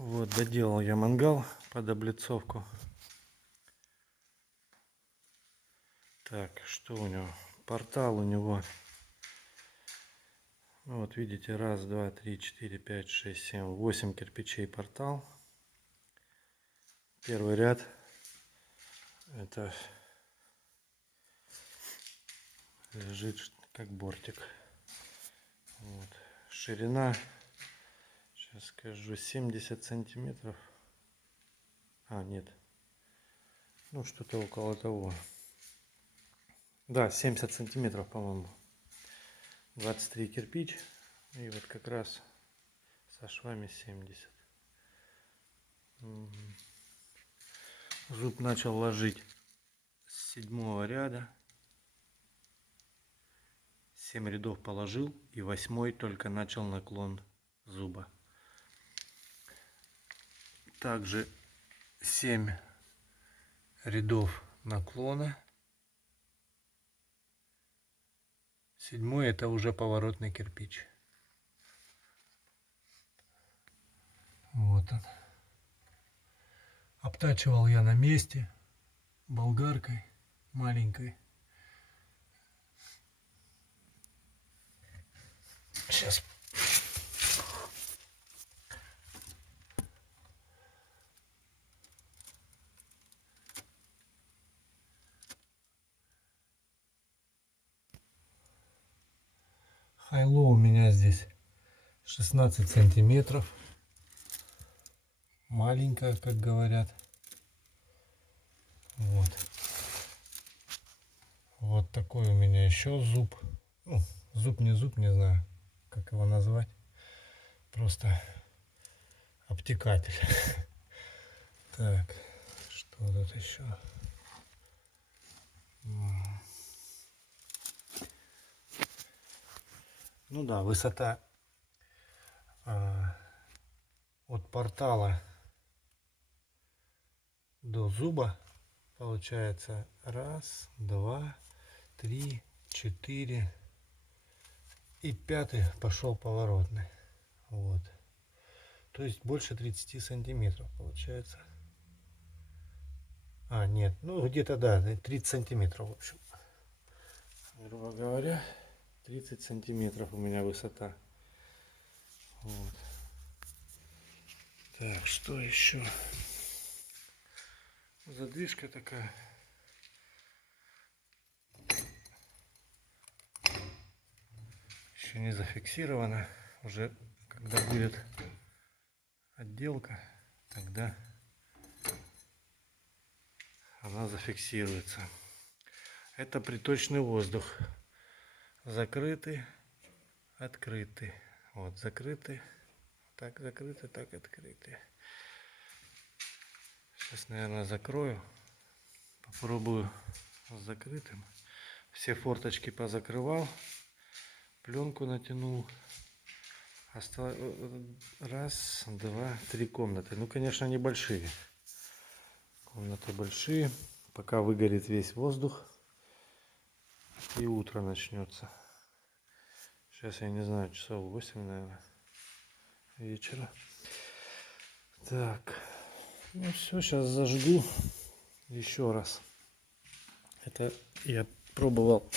Вот, доделал я мангал под облицовку. Так, что у него? Портал у него. Вот видите, раз, два, три, четыре, пять, шесть, семь, 8 кирпичей портал. Первый ряд. Это лежит как бортик. Вот. Ширина, сейчас скажу, 70 сантиметров. А, нет. Ну, что-то около того. Да, 70 сантиметров, по-моему. 23 кирпич. И вот как раз со швами 70. Зуб начал ложить с 7-го ряда. 7 рядов положил, и 8-й только начал наклон зуба. Также 7 рядов наклона. 7-й это уже поворотный кирпич. Вот он. Обтачивал я на месте болгаркой маленькой. Сейчас. Хайло у меня здесь 16 сантиметров. Маленькая, как говорят. Вот. Вот такой у меня еще зуб. Ну, зуб, не знаю, как его назвать. Просто обтекатель. Так, что тут еще? Ну да, высота от портала до зуба получается 1, 2, 3, 4 и 5-й пошел поворотный. Вот. То есть больше 30 сантиметров получается. А, нет, ну где-то да, 30 сантиметров в общем. Грубо говоря, 30 сантиметров у меня высота. Вот. Так, что еще? Задвижка такая. Еще не зафиксирована. Уже когда будет отделка, тогда она зафиксируется. Это приточный воздух. Закрытый, открытый. Вот, закрытый. Так закрытый, так открытый. Сейчас, наверное, закрою. Попробую с закрытым. Все форточки позакрывал. Пленку натянул. Осталось 1, 2, 3 комнаты. Ну, конечно, небольшие. Комнаты большие. Пока выгорит весь воздух. И утро начнется. Сейчас, я не знаю, часов 8, наверное, вечера. Так. Ну все, сейчас зажгу еще раз. Это я пробовал,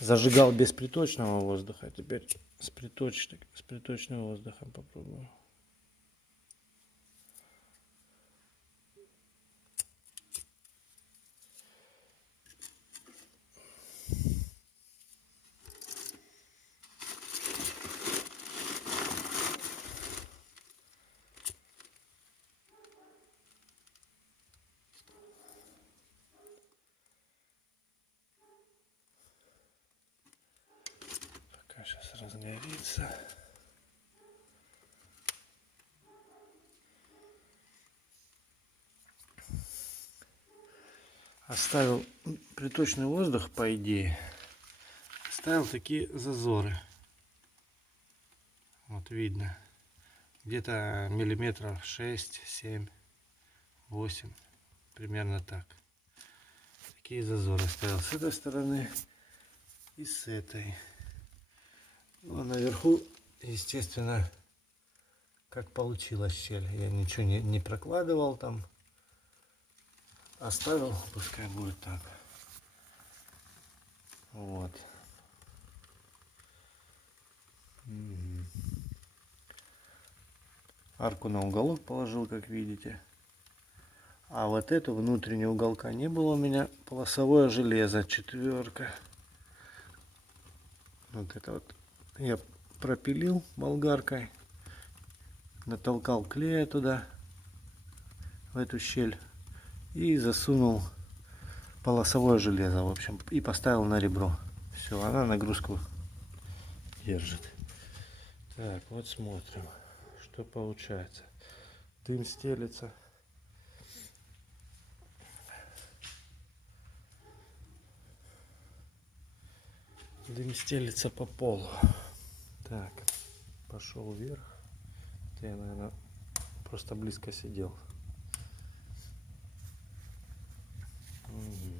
зажигал без приточного воздуха. А теперь с приточным воздухом попробую. Пока сейчас разгорится. Оставил приточный воздух, по идее. Оставил такие зазоры. Вот видно. Где-то миллиметров 6, 7, 8. Примерно так. Такие зазоры оставил с этой стороны и с этой. Ну, а наверху, естественно, как получилась щель. Я ничего не прокладывал там. Оставил, пускай будет так. Вот. Арку на уголок положил, как видите. А вот эту внутреннего уголка не было у меня. Полосовое железо, 4. Вот это вот я пропилил болгаркой. Натолкал клея туда, в эту щель. И засунул полосовое железо, в общем. И поставил на ребро. Все, она нагрузку держит. Так, вот смотрим, что получается. Дым стелится. Дым стелится по полу. Так, пошел вверх. Я, наверное, просто близко сидел. Угу.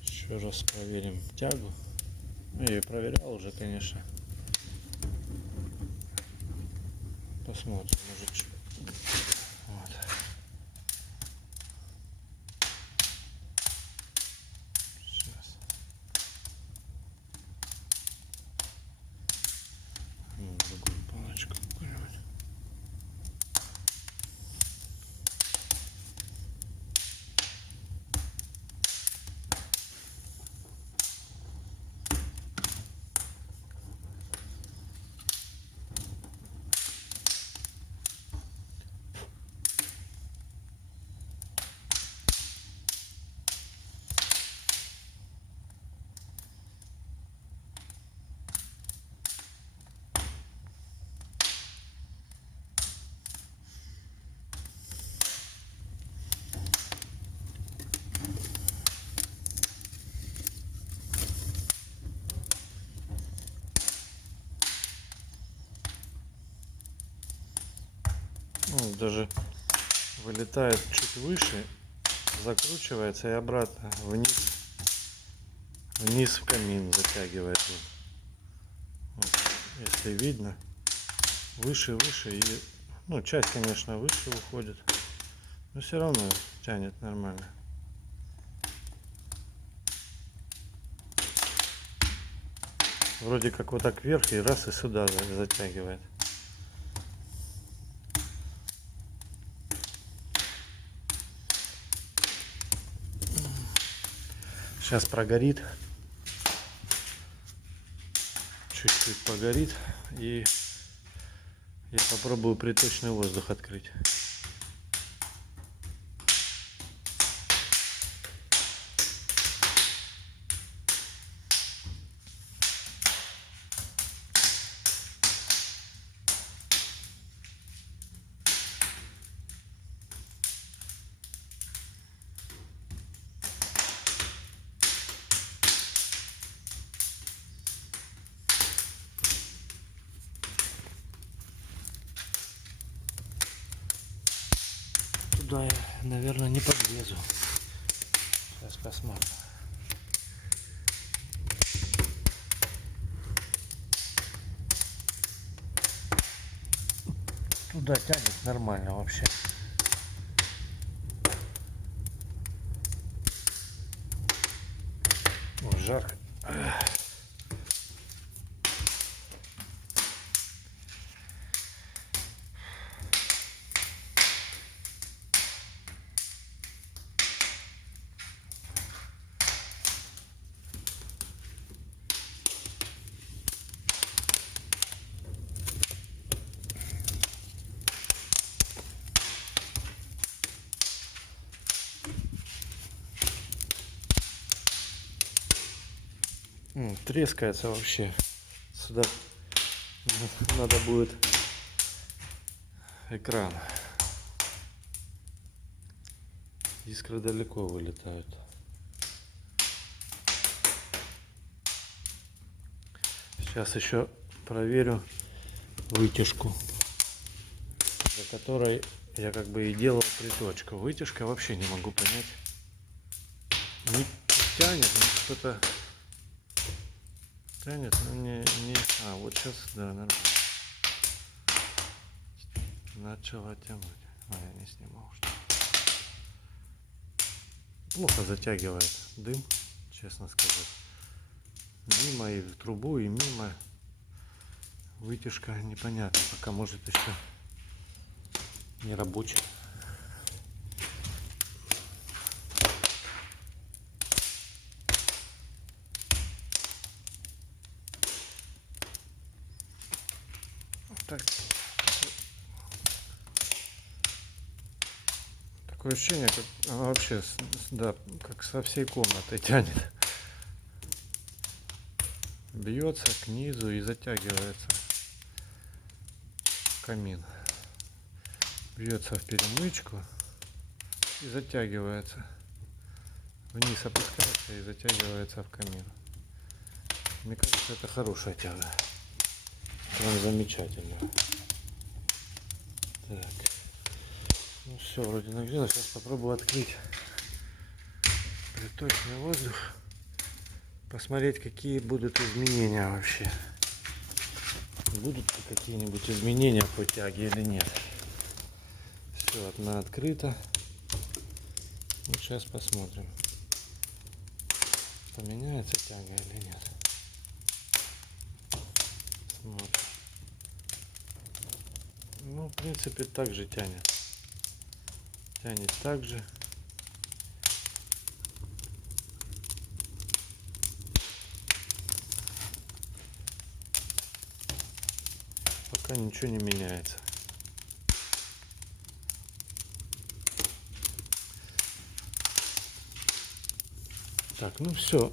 Еще раз проверим тягу. Я ее проверял уже, конечно. Посмотрим, может. Вот. Сейчас. Ну, другую палочку какую-нибудь. Ну, даже вылетает чуть выше, закручивается и обратно вниз в камин затягивает. Вот, если видно, выше и, ну, часть, конечно, выше уходит, но все равно тянет нормально. Вроде как вот так вверх и раз и сюда затягивает. Сейчас прогорит, чуть-чуть погорит, и я попробую приточный воздух открыть. Туда я, наверное, не подлезу. Сейчас посмотрим. Туда тянет нормально вообще. Ой, жарко. Трескается вообще. Сюда надо будет экран. Искры далеко вылетают. Сейчас еще проверю вытяжку, за которой я как бы и делал приточку. Вытяжка вообще не могу понять. Не тянет, но что-то тянет, но не... А, вот сейчас, да, нормально. Начала тянуть. А, я не снимал, что плохо затягивает дым, честно сказать. Мимо и в трубу, и мимо. Вытяжка непонятно, пока может еще не рабочая. Так, такое ощущение, как она вообще, да, как со всей комнаты тянет. Бьется к низу и затягивается в камин. Бьется в перемычку и затягивается. Вниз опускается и затягивается в камин. Мне кажется, это хорошая тяга. Прям замечательно. Так. Ну все, вроде нагрело. Сейчас попробую открыть приточный воздух. Посмотреть, какие будут изменения вообще. Будут ли какие-нибудь изменения по тяге или нет. Все, одна открыта. Ну, сейчас посмотрим, поменяется тяга или нет. Смотрим. Ну, в принципе, так же тянет. Тянет так же. Пока ничего не меняется. Так, ну все.